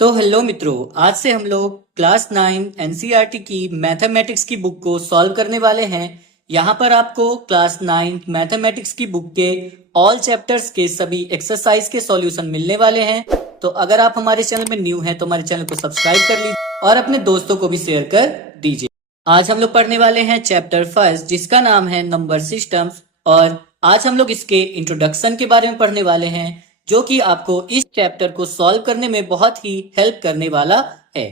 तो हेलो मित्रों, आज से हम लोग क्लास 9 एनसीईआरटी की मैथमेटिक्स की बुक को सॉल्व करने वाले हैं। यहाँ पर आपको क्लास 9 मैथमेटिक्स की बुक के ऑल चैप्टर्स के सभी एक्सरसाइज के सॉल्यूशन मिलने वाले हैं। तो अगर आप हमारे चैनल में न्यू हैं तो हमारे चैनल को सब्सक्राइब कर लीजिए और अपने दोस्तों को भी शेयर कर दीजिए। आज हम लोग पढ़ने वाले हैं चैप्टर फर्स्ट, जिसका नाम है नंबर सिस्टम्स, और आज हम लोग इसके इंट्रोडक्शन के बारे में पढ़ने वाले हैं, जो कि आपको इस चैप्टर को सॉल्व करने में बहुत ही हेल्प करने वाला है।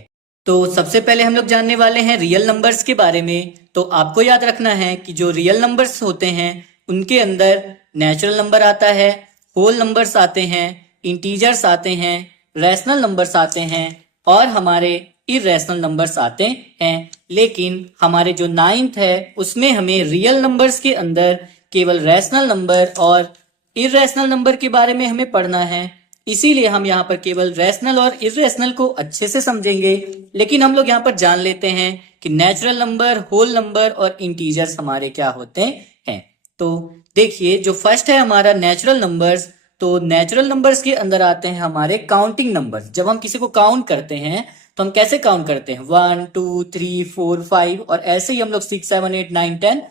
तो सबसे पहले हम लोग जानने वाले हैं रियल नंबर्स के बारे में। तो आपको याद रखना है कि जो रियल नंबर्स होते हैं उनके अंदर नेचुरल नंबर आता है, होल नंबर्स आते हैं, इंटीजर्स आते हैं, रैशनल नंबर्स आते हैं और हमारे इरेशनल नंबर्स आते हैं। लेकिन हमारे जो 9th है उसमें हमें रियल नंबर्स के अंदर केवल रैशनल नंबर और इरेशनल नंबर के बारे में हमें पढ़ना है। इसीलिए हम यहाँ पर केवल रैशनल और इरेशनल को अच्छे से समझेंगे। लेकिन हम लोग यहाँ पर जान लेते हैं कि नेचुरल नंबर, होल नंबर और इंटीजर्स हमारे क्या होते हैं। तो देखिए, जो फर्स्ट है हमारा नेचुरल नंबर्स। तो नेचुरल नंबर्स के अंदर आते हैं हमारे काउंटिंग नंबर्स। जब हम किसी को काउंट करते हैं तो हम कैसे काउंट करते हैं? 1 2 3 4 5 और ऐसे ही हम लोग 6 7 8 9 10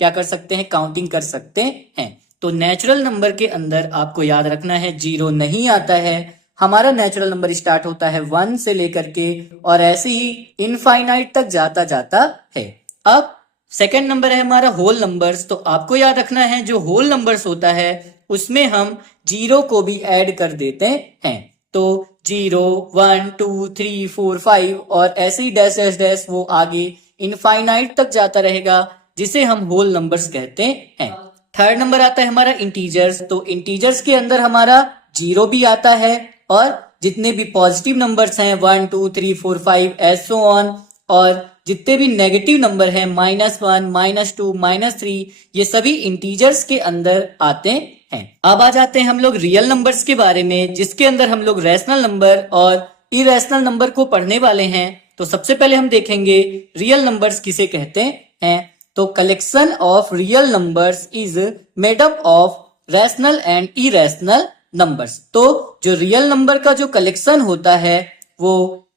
क्या कर सकते हैं? काउंटिंग कर सकते हैं। तो नेचुरल नंबर के अंदर आपको याद रखना है, जीरो नहीं आता है। हमारा नेचुरल नंबर स्टार्ट होता है 1 से लेकर के और ऐसे ही इनफाइनाइट तक जाता जाता है। अब सेकंड नंबर है हमारा होल नंबर्स। तो आपको याद रखना है, जो होल नंबर्स होता है उसमें हम जीरो को भी ऐड कर देते हैं। तो 0 1 2 3 4 5 और ऐसे ही डैश डैश डैश वो आगे इनफाइनाइट तक जाता रहेगा, जिसे हम होल नंबर्स कहते हैं। थर्ड नंबर आता है हमारा इंटीजर्स। तो इंटीजर्स के अंदर हमारा जीरो भी आता है और जितने भी पॉजिटिव नंबर्स हैं 1 2 3 4 5 एसो ऑन, और जितने भी नेगेटिव नंबर हैं -1 -2 -3, ये सभी इंटीजर्स के अंदर आते हैं। अब आ जाते हैं हम लोग रियल नंबर्स के बारे में, जिसके अंदर हम लोग रैशनल नंबर और इरेशनल नंबर को पढ़ने वाले हैं। तो सबसे पहले हम देखेंगे रियल नंबर्स किसे कहते हैं। तो collection of real numbers is made up of rational and irrational numbers. तो जो रियल नंबर का जो कलेक्शन होता है वो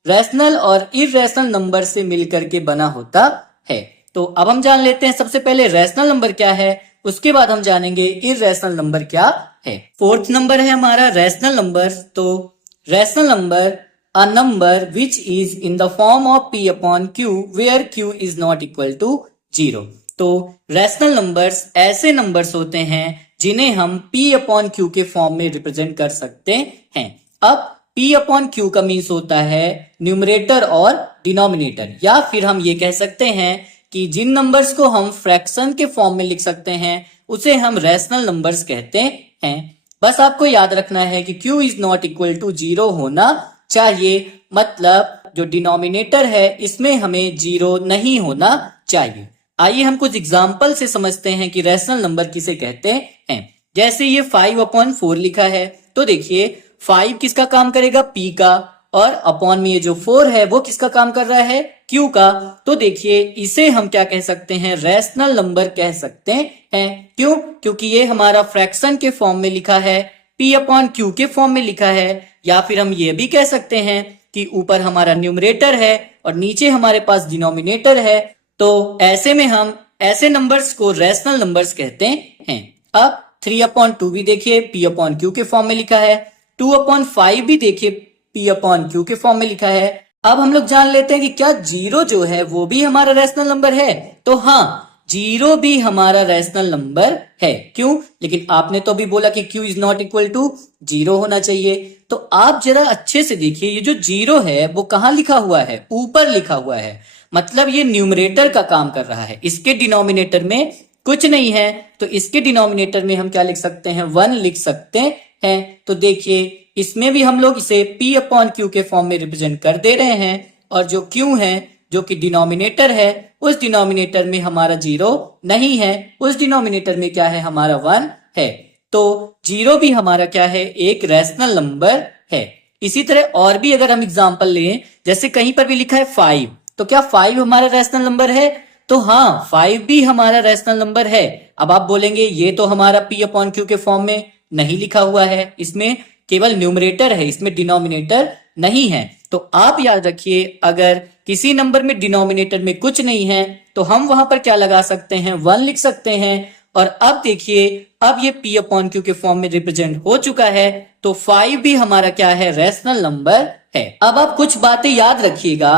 रैशनल और इरेशनल नंबर से मिलकर के बना होता है। तो अब हम जान लेते हैं सबसे पहले रैशनल नंबर क्या है, उसके बाद हम जानेंगे इरेशनल नंबर क्या है। फोर्थ नंबर है हमारा रैशनल नंबर। तो rational number a number which is in the form of p upon q where q is not equal to 0। तो रैशनल नंबर्स ऐसे नंबर्स होते हैं जिन्हें हम p अपॉन q के फॉर्म में रिप्रेजेंट कर सकते हैं। अब p अपॉन q का मीन्स होता है न्यूमरेटर और डिनोमिनेटर, या फिर हम ये कह सकते हैं कि जिन नंबर्स को हम फ्रैक्शन के फॉर्म में लिख सकते हैं उसे हम रैशनल नंबर्स कहते हैं। बस आपको याद रखना है कि q is not equal to 0 होना चाहिए, मतलब जो डिनोमिनेटर है इसमें हमें 0 नहीं होना चाहिए। आइए हम कुछ एग्जाम्पल से समझते हैं कि रैशनल नंबर किसे कहते हैं। जैसे ये 5 अपॉन 4 लिखा है, तो देखिए 5 किसका काम करेगा? p का, और अपॉन में ये जो 4 है वो किसका काम कर रहा है? q का। तो देखिए इसे हम क्या कह सकते हैं? रैशनल नंबर कह सकते हैं। क्यों? क्योंकि ये हमारा फ्रैक्शन के फॉर्म में लिखा है, p अपॉन q के फॉर्म में लिखा है। या फिर हम ये भी कह सकते हैं कि ऊपर हमारा न्यूमरेटर है और नीचे हमारे पास डिनोमिनेटर है। तो ऐसे में हम ऐसे नंबर्स को रैशनल नंबर्स कहते हैं। अब 3 अपॉन 2 भी देखिए p अपॉन q के फॉर्म में लिखा है। 2 अपॉन 5 भी देखिए p अपॉन q के फॉर्म में लिखा है। अब हम लोग जान लेते हैं कि क्या 0 जो है वो भी हमारा रैशनल नंबर है। तो हाँ, 0 भी हमारा रैशनल नंबर है। क्यों? लेकिन आपने तो अभी बोला कि q is not equal to 0 होना चाहिए। तो आप जरा अच्छे से देखिए, ये जो 0 है वो कहाँ लिखा हुआ है? ऊपर लिखा हुआ है, मतलब ये न्यूमरेटर का काम कर रहा है। इसके डिनोमिनेटर में कुछ नहीं है, तो इसके डिनोमिनेटर में हम क्या लिख सकते हैं? 1 लिख सकते हैं। तो देखिए इसमें भी हम लोग इसे p अपॉन q के फॉर्म में रिप्रेजेंट कर दे रहे हैं, और जो q है जो कि डिनोमिनेटर है, उस डिनोमिनेटर में हमारा 0 नहीं है, उस डिनोमिनेटर में क्या है? हमारा 1 है। तो 0 भी हमारा क्या है? एक रैशनल नंबर है। इसी तरह और भी अगर हम एग्जांपल लें, जैसे कहीं पर भी लिखा है 5, तो क्या 5 हमारा रैशनल नंबर है? तो हाँ, 5 भी हमारा रैशनल नंबर है। अब आप बोलेंगे ये तो हमारा p अपॉन q के फॉर्म में नहीं लिखा हुआ है, इसमें केवल न्यूमरेटर है, इसमें डिनोमिनेटर नहीं है। तो आप याद रखिए, अगर किसी नंबर में डिनोमिनेटर में कुछ नहीं है तो हम वहां पर क्या लगा सकते हैं, 1 लिख सकते हैं। और अब देखिए, अब ये p अपॉन क्यू के फॉर्म में रिप्रेजेंट हो चुका है, तो 5 भी हमारा क्या है, रैशनल नंबर है। अब आप कुछ बातें याद रखिएगा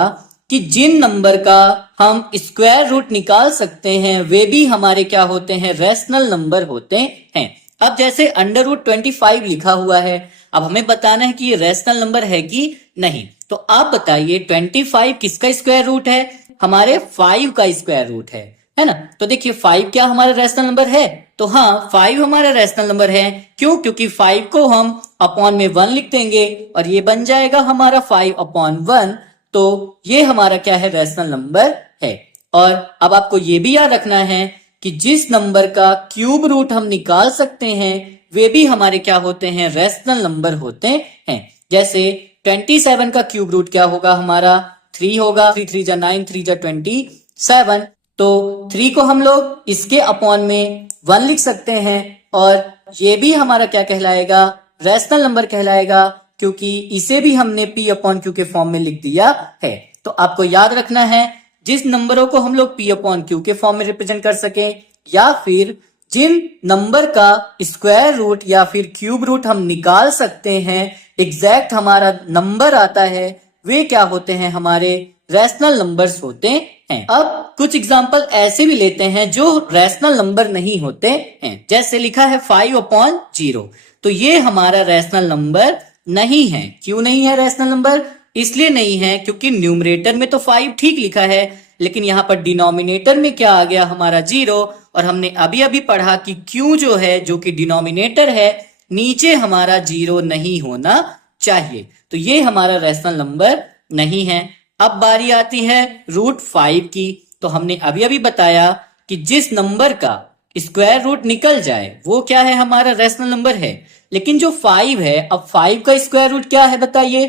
कि जिन नंबर का हम स्क्वायर रूट निकाल सकते हैं वे भी हमारे क्या होते हैं, रैशनल नंबर होते हैं। अब जैसे अंडर रूट 25 लिखा हुआ है, अब हमें बताना है कि ये रैशनल नंबर है कि नहीं। तो आप बताइए 25 किसका स्क्वायर रूट है, हमारे 5 का स्क्वायर रूट है ना। तो देखिए 5 क्या हमारा रैशनल नंबर है, तो हाँ 5 हमारा रैशनल नंबर है। क्यों, क्योंकि 5 को हम अपॉन में 1 लिख देंगे और ये बन जाएगा हमारा 5 अपॉन 1। तो ये हमारा क्या है, रैशनल नंबर है। और अब आपको ये भी याद रखना है कि जिस नंबर का क्यूब रूट हम निकाल सकते हैं वे भी हमारे क्या होते हैं, रैशनल नंबर होते हैं। जैसे 27 का क्यूब रूट क्या होगा, हमारा 3 होगा। 3 3 जा 9, 3 जा 27। तो 3 को हम लोग इसके अपॉन में 1 लिख सकते हैं और ये भी हमारा क्या कहलाएगा, रैशनल नंबर कहलाएगा, क्योंकि इसे भी हमने p अपॉन क्यू के फॉर्म में लिख दिया है। तो आपको याद रखना है, जिस नंबरों को हम लोग p अपॉन क्यू के फॉर्म में रिप्रेजेंट कर सके या फिर जिन नंबर का स्क्वायर रूट या फिर क्यूब रूट हम निकाल सकते हैं, एग्जैक्ट हमारा नंबर आता है, वे क्या होते हैं, हमारे रैशनल नंबर्स होते हैं। अब कुछ एग्जांपल ऐसे भी लेते हैं जो रैशनल नंबर नहीं होते हैं। जैसे लिखा है 5 अपॉन 0, तो ये हमारा रैशनल नंबर नहीं है। क्यों नहीं है रैशनल नंबर, इसलिए नहीं है क्योंकि न्यूमरेटर में तो 5 ठीक लिखा है, लेकिन यहाँ पर डिनोमिनेटर में क्या आ गया, हमारा 0। और हमने अभी अभी पढ़ा कि क्यू जो है, जो कि डिनोमिनेटर है, नीचे हमारा 0 नहीं होना चाहिए। तो ये हमारा रैशनल नंबर नहीं है। अब बारी आती है रूट 5 की। तो हमने अभी अभी बताया कि जिस नंबर का स्क्वायर रूट निकल जाए वो क्या है, हमारा रैशनल नंबर है। लेकिन जो 5 है, अब 5 का स्क्वायर रूट क्या है बताइए।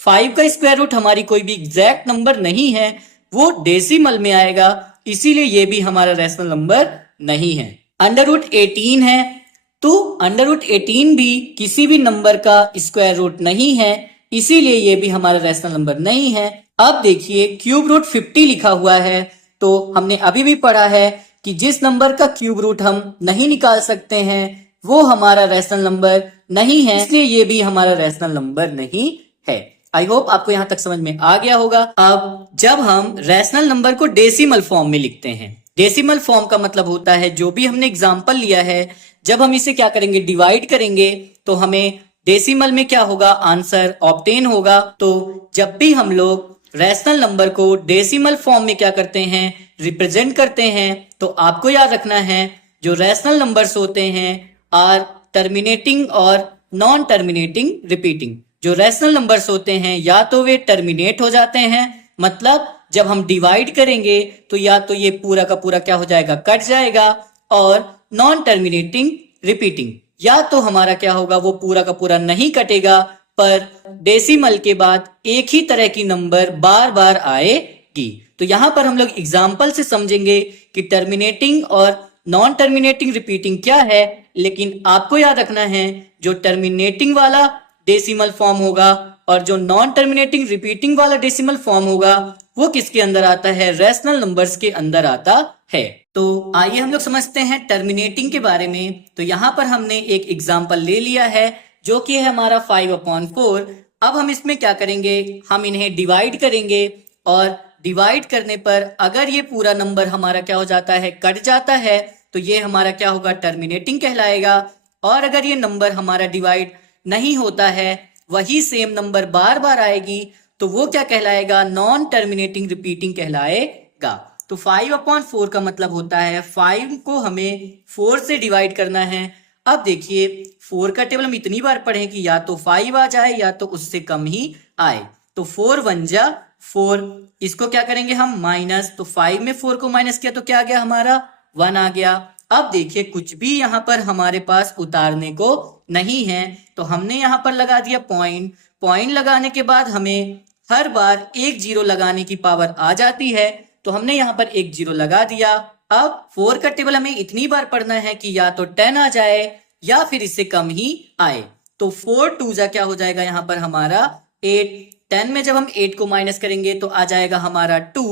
5 का स्क्वायर रूट हमारी कोई भी एग्जैक्ट नंबर नहीं है, वो डेसिमल में आएगा, इसीलिए ये भी हमारा रैशनल नंबर नहीं है। अंडर रूट 18 है, तो अंडर रूट 18 भी किसी भी नंबर का स्क्वायर रूट नहीं है, इसीलिए ये भी हमारा रैशनल नंबर नहीं है। अब देखिए क्यूब रूट 50 लिखा हुआ है, तो हमने अभी भी पढ़ा है कि जिस नंबर का क्यूब रूट हम नहीं निकाल सकते हैं वो हमारा रैशनल नंबर नहीं है, इसलिए ये भी हमारा रैशनल नंबर नहीं है। आई होप आपको यहां तक समझ में आ गया होगा। अब जब हम रैशनल नंबर को डेसिमल फॉर्म में लिखते हैं, डेसिमल फॉर्म का मतलब होता है, जो भी हमने एग्जांपल लिया है, जब हम इसे क्या करेंगे, डिवाइड करेंगे, तो हमें डेसिमल में क्या होगा, आंसर ऑब्टेन होगा। तो जब भी हम लोग रैशनल नंबर को डेसिमल फॉर्म में क्या करते हैं, रिप्रेजेंट करते हैं, तो आपको याद रखना है जो रैशनल नंबर्स होते हैं आर टर्मिनेटिंग और नॉन टर्मिनेटिंग रिपीटिंग। जो रैशनल नंबर्स होते हैं या तो वे टर्मिनेट हो जाते हैं, मतलब जब हम डिवाइड करेंगे तो या तो ये पूरा का पूरा क्या हो जाएगा, कट जाएगा, और नॉन टर्मिनेटिंग रिपीटिंग, या तो हमारा क्या होगा, वो पूरा का पूरा नहीं कटेगा, पर डेसिमल के बाद एक ही तरह की नंबर बार बार आएगी। तो यहां पर हम लोग एग्जाम्पल से समझेंगे कि टर्मिनेटिंग और नॉन टर्मिनेटिंग रिपीटिंग क्या है। लेकिन आपको याद रखना है जो टर्मिनेटिंग वाला डेसिमल फॉर्म होगा और जो नॉन टर्मिनेटिंग रिपीटिंग वाला डेसिमल फॉर्म होगा वो किसके अंदर आता है, रैशनल नंबर्स के अंदर आता है। तो आइए हम लोग समझते हैं टर्मिनेटिंग के बारे में। तो यहाँ पर हमने एक एग्जाम्पल ले लिया है जो कि है हमारा 5/4। अब हम इसमें क्या करेंगे, हम इन्हें डिवाइड करेंगे, और डिवाइड करने पर अगर ये पूरा नंबर हमारा क्या हो जाता है, कट जाता है, तो ये हमारा क्या होगा, टर्मिनेटिंग कहलाएगा। और अगर ये नंबर हमारा डिवाइड नहीं होता है, वही सेम नंबर बार बार आएगी, तो वो क्या कहलाएगा, नॉन टर्मिनेटिंग रिपीटिंग कहलाएगा। तो 5/4 का मतलब होता है 5 को हमें 4 से डिवाइड करना है। अब देखिए 4 का टेबल हम इतनी बार पढ़े कि या तो 5 आ जाए या तो उससे कम ही आए। तो 4 1 जा 4, इसको क्या करेंगे हम, माइनस। तो 5 में 4 को माइनस किया तो क्या आ गया, हमारा 1 आ गया। अब देखिए कुछ भी यहाँ पर हमारे पास उतारने को नहीं है, तो हमने यहाँ पर लगा दिया पॉइंट। पॉइंट लगाने के बाद हमें हर बार एक जीरो लगाने की पावर आ जाती है, तो हमने यहाँ पर एक जीरो लगा दिया। अब 4 का टेबल हमें इतनी बार पढ़ना है कि या तो 10 आ जाए या फिर इससे कम ही आए। तो 4 2 जा क्या हो जाएगा, यहाँ पर हमारा 8, 10 में जब हम 8 को माइनस करेंगे तो आ जाएगा हमारा 2।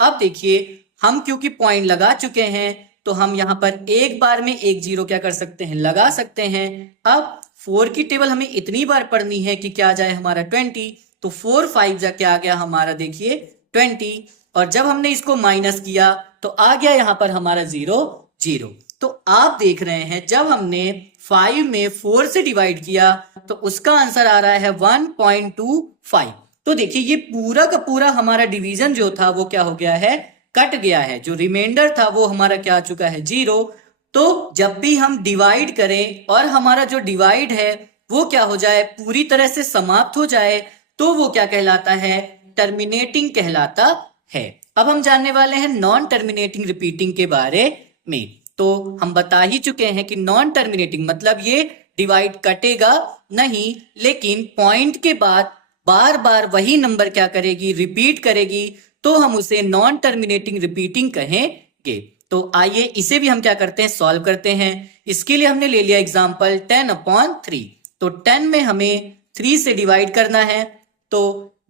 अब देखिए हम क्योंकि पॉइंट लगा चुके हैं तो हम यहाँ पर एक बार में एक जीरो क्या कर सकते हैं, लगा सकते हैं। अब 4 की टेबल हमें इतनी बार पढ़नी है कि क्या आ जाए हमारा 20, तो 4 5 जा क्या आ गया हमारा, देखिए 20। और जब हमने इसको माइनस किया तो आ गया यहाँ पर हमारा 0 0। तो आप देख रहे हैं जब हमने 5 में 4 से डिवाइड किया तो उसका आंसर आ रहा है 1.25। तो देखिए ये पूरा का पूरा हमारा डिवीजन जो था वो क्या हो गया है, कट गया है। जो रिमाइंडर था वो हमारा क्या आ चुका है, 0। तो जब भी हम डिवाइड करें और हमारा जो डिवाइड है वो क्या हो जाए, पूरी तरह से समाप्त हो जाए, तो वो क्या कहलाता है, टर्मिनेटिंग कहलाता है। अब हम जानने वाले हैं नॉन टर्मिनेटिंग रिपीटिंग के बारे में। तो हम बता ही चुके हैं कि नॉन टर्मिनेटिंग मतलब ये डिवाइड कटेगा नहीं, लेकिन पॉइंट के बाद बार बार वही नंबर क्या करेगी, रिपीट करेगी, तो हम उसे नॉन टर्मिनेटिंग रिपीटिंग कहेंगे। तो आइए इसे भी हम क्या करते हैं, सॉल्व करते हैं। इसके लिए हमने ले लिया एग्जांपल 10/3। तो 10 में हमें 3 से डिवाइड करना है। तो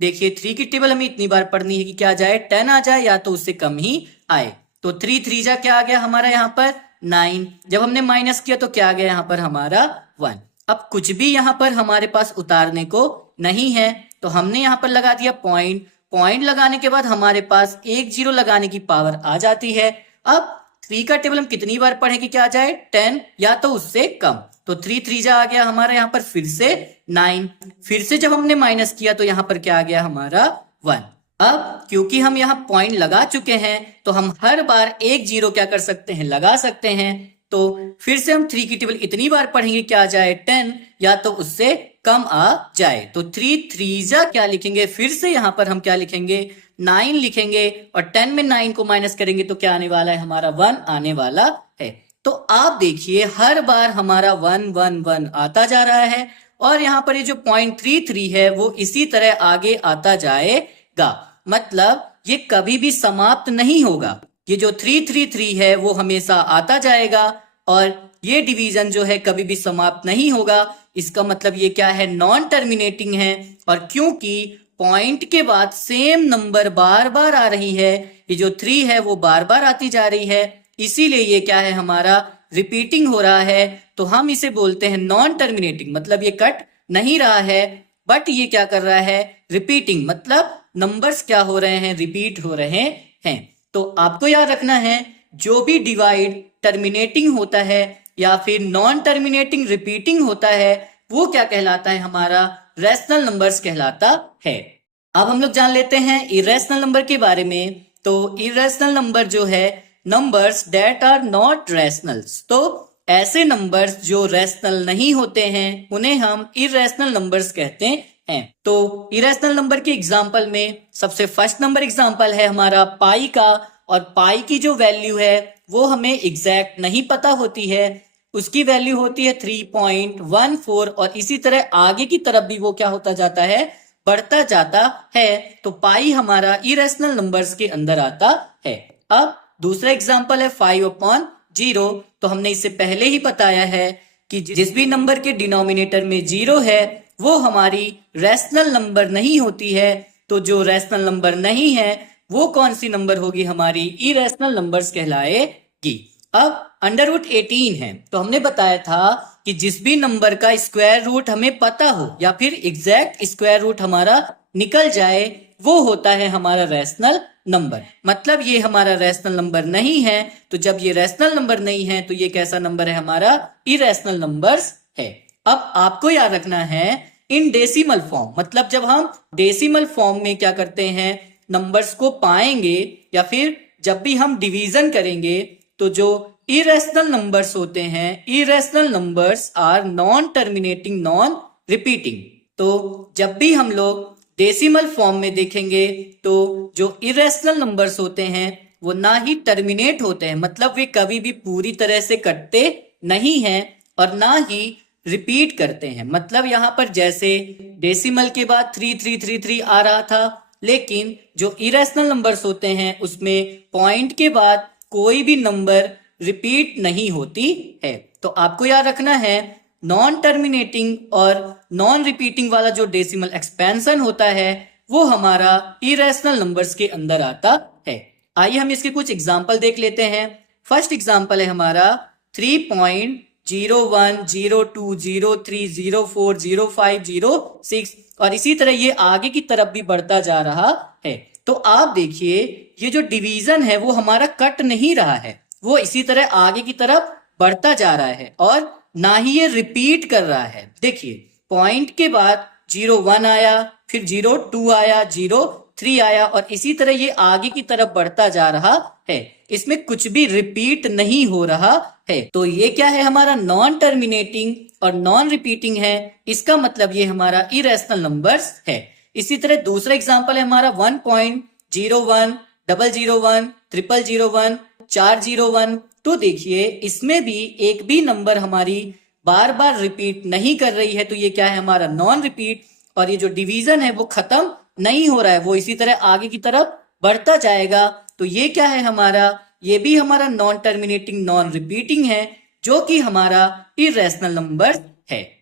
देखिए 3 की टेबल हमें इतनी बार पढ़नी है कि क्या जाए, 10 आ जाए या तो उससे कम ही आए। तो 3 3 जा क्या आ गया हमारा यहाँ पर 9। जब हमने माइनस किया तो क्या आ गया यहाँ पर हमारा 1। अब कुछ भी यहाँ पर हमारे पास उतारने को नहीं है तो हमने यहाँ पर लगा दिया पॉइंट। पॉइंट लगाने के बाद हमारे पास एक जीरो लगाने की पावर आ जाती है। अब 3 का टेबल हम कितनी बार पढ़े कि क्या आ जाए, 10 या तो उससे कम। तो 3 3 जा आ गया हमारा यहाँ पर फिर से 9। फिर से जब हमने माइनस किया तो यहाँ पर क्या आ गया हमारा 1। अब क्योंकि हम यहाँ पॉइंट लगा चुके हैं तो हम हर बार एक जीरो क्या कर सकते हैं, लगा सकते हैं। तो फिर से हम 3 की टेबल इतनी बार पढ़ेंगे क्या आ जाए 10 या तो उससे कम आ जाए। तो 3 3 जा क्या लिखेंगे, फिर से यहाँ पर हम क्या लिखेंगे 9 लिखेंगे और 10 में 9 को माइनस करेंगे तो क्या आने वाला है हमारा 1 आने वाला है। तो आप देखिए हर बार हमारा 1 1 1 आता जा रहा है और यहाँ पर ये जो 0.33 है वो इसी तरह आगे आता जाएगा। मतलब ये कभी भी समाप्त नहीं होगा। ये जो 333 है वो हमेशा आता जाएगा और ये डिवीजन जो है कभी भी समाप्त नहीं होगा। इसका मतलब ये क्या है, नॉन टर्मिनेटिंग है। और क्योंकि पॉइंट के बाद सेम नंबर बार बार आ रही है, ये जो 3 है वो बार बार आती जा रही है, इसीलिए ये क्या है हमारा रिपीटिंग हो रहा है। तो हम इसे बोलते हैं नॉन टर्मिनेटिंग, मतलब ये कट नहीं रहा है बट ये क्या कर रहा है, रिपीटिंग, मतलब नंबर्स क्या हो रहे हैं, रिपीट हो रहे हैं। तो आपको याद रखना है जो भी डिवाइड टर्मिनेटिंग होता है या फिर नॉन टर्मिनेटिंग रिपीटिंग होता है वो क्या कहलाता है, हमारा रैशनल नंबर्स कहलाता है। अब हम लोग जान लेते हैं इरेशनल नंबर के बारे में। तो इरेशनल नंबर जो है, numbers that are not rationals. तो ऐसे नंबर्स जो रैशनल नहीं होते हैं उन्हें हम इरेशनल नंबर्स कहते हैं। तो इरेशनल नंबर के एग्जाम्पल में सबसे फर्स्ट नंबर एग्जाम्पल है हमारा पाई का। और पाई की जो वैल्यू है वो हमें एग्जैक्ट नहीं पता होती है, उसकी वैल्यू होती है 3.14 और इसी तरह आगे की तरफ भी वो क्या होता जाता है, बढ़ता जाता है। तो पाई हमारा इरेशनल नंबर्स के अंदर आता है। अब दूसरा एग्जाम्पल है 5/0। तो हमने इससे पहले ही बताया है कि जिस भी नंबर के डिनोमिनेटर में 0 है वो हमारी रैशनल नंबर नहीं होती है। तो जो रैशनल नंबर नहीं है वो कौन सी नंबर होगी, हमारी इरेशनल नंबर्स कहलाएगी। अब √18 है तो हमने बताया था कि जिस भी नंबर का स्क्वायर रूट हमें पता हो या फिर एग्जैक्ट स्क्वायर रूट हमारा निकल जाए वो होता है हमारा रैशनल नंबर। मतलब ये हमारा रैशनल नंबर नहीं है। तो जब ये रैशनल नंबर नहीं है तो ये कैसा नंबर है, हमारा इरेशनल नंबर्स है। अब आपको याद रखना है इन डेसिमल फॉर्म, मतलब जब हम डेसिमल फॉर्म में क्या करते हैं, नंबर्स को पाएंगे या फिर जब भी हम डिवीजन करेंगे तो जो इरेशनल नंबर्स होते हैं, irrational numbers are non terminating non repeating. तो जब भी हम लोग डेसिमल फॉर्म में देखेंगे तो जो इरेशनल नंबर्स होते हैं वो ना ही टर्मिनेट होते हैं, मतलब वे कभी भी पूरी तरह से कटते नहीं हैं और ना ही रिपीट करते हैं। मतलब यहाँ पर जैसे डेसिमल के बाद 3333 आ रहा था, लेकिन जो इरेशनल नंबर्स होते हैं उसमें पॉइंट के बाद कोई भी नंबर रिपीट नहीं होती है। तो आपको याद रखना है नॉन टर्मिनेटिंग और नॉन रिपीटिंग वाला जो डेसिमल एक्सपेंशन होता है वो हमारा इरेशनल नंबर्स के अंदर आता है। आइए हम इसके कुछ एग्जाम्पल देख लेते हैं। फर्स्ट एग्जाम्पल है हमारा 3.010203040506 और इसी तरह ये आगे की तरफ भी बढ़ता जा रहा है। तो आप देखिए ये जो डिवीजन है वो हमारा कट नहीं रहा है, वो इसी तरह आगे की तरफ बढ़ता जा रहा है और ना ही ये रिपीट कर रहा है। देखिए पॉइंट के बाद 0.1 आया, फिर 0.2 आया, 0.3 आया और इसी तरह ये आगे की तरफ बढ़ता जा रहा है। इसमें कुछ भी रिपीट नहीं हो रहा है। तो ये क्या है, हमारा नॉन टर्मिनेटिंग और नॉन रिपीटिंग है। इसका मतलब ये हमारा इरेशनल नंबर्स है। इसी तरह दूसरा एग्जांपल है हमारा 1.01 001 0001 401। तो देखिए इसमें भी एक भी नंबर हमारी बार बार रिपीट नहीं कर रही है, तो ये क्या है, हमारा नॉन रिपीट। और ये जो डिवीजन है वो खत्म नहीं हो रहा है, वो इसी तरह आगे की तरफ बढ़ता जाएगा। तो ये क्या है हमारा, ये भी हमारा नॉन टर्मिनेटिंग नॉन रिपीटिंग है, जो कि हमारा इरेशनल नंबर है।